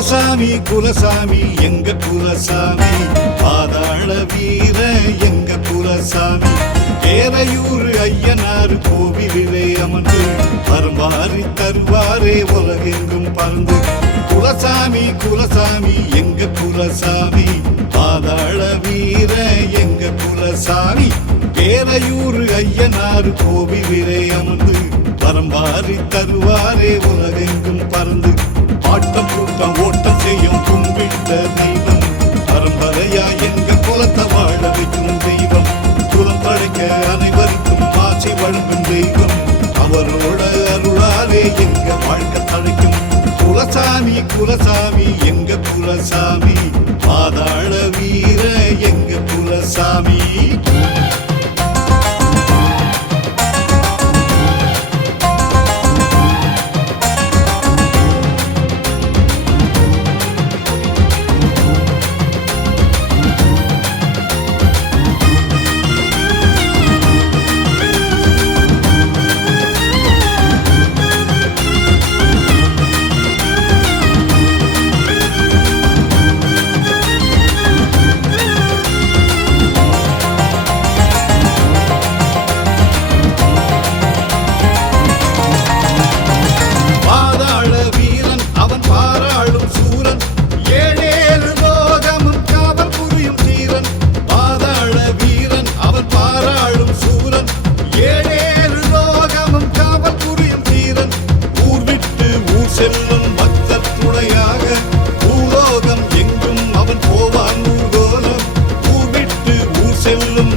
குலசாமி குலசாமி எங்க குலசாமி? பாதாள வீர எங்க குலசாமி? ஏரையூர் ஐயனார் கோவிலிலே அமர்ந்து பரம்பாரி தருவாரே உலகெங்கும் பறந்து குலசாமி குலசாமி எங்க குலசாமி? பாதாள வீர எங்க குலசாமி? பேரையூர் ஐயனார் கோவிலிலே அமர்ந்து பரம்பாரி தருவாரே உலகெங்கும் பறந்து ஆட்டம் அவரோட அருளாலே எங்க வாழ்க்கை தழைக்கும். குலசாமி குலசாமி எங்க குலசாமி? sevdim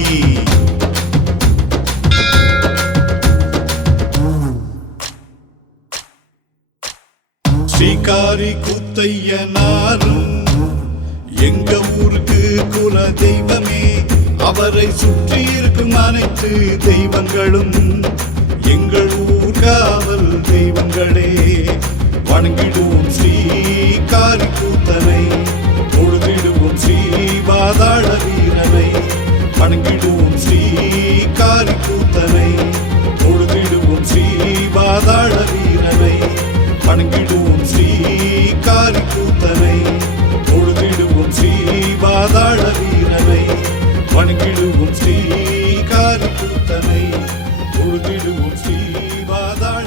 பாடி சீக்காரி குத்தையனாரும் எங்க ஊருக்கு குல தெய்வமே? அவரை சுற்றி இருக்கும் அனைத்து தெய்வங்களும் எங்கள் ஊர் காவல் தெய்வங்களே. வணங்கிடுவோம் ஸ்ரீ காரி கூத்தனை. வணங்கிடுவோம் ஸ்ரீ காரிக்கூத்தனை தொழுதிடுவோம் ஸ்ரீ பாதாள வீரனை வணங்கிடுவோம் ஸ்ரீ காரிக்கூத்தனை தொழுதிடுவோம் ஸ்ரீ பாதாள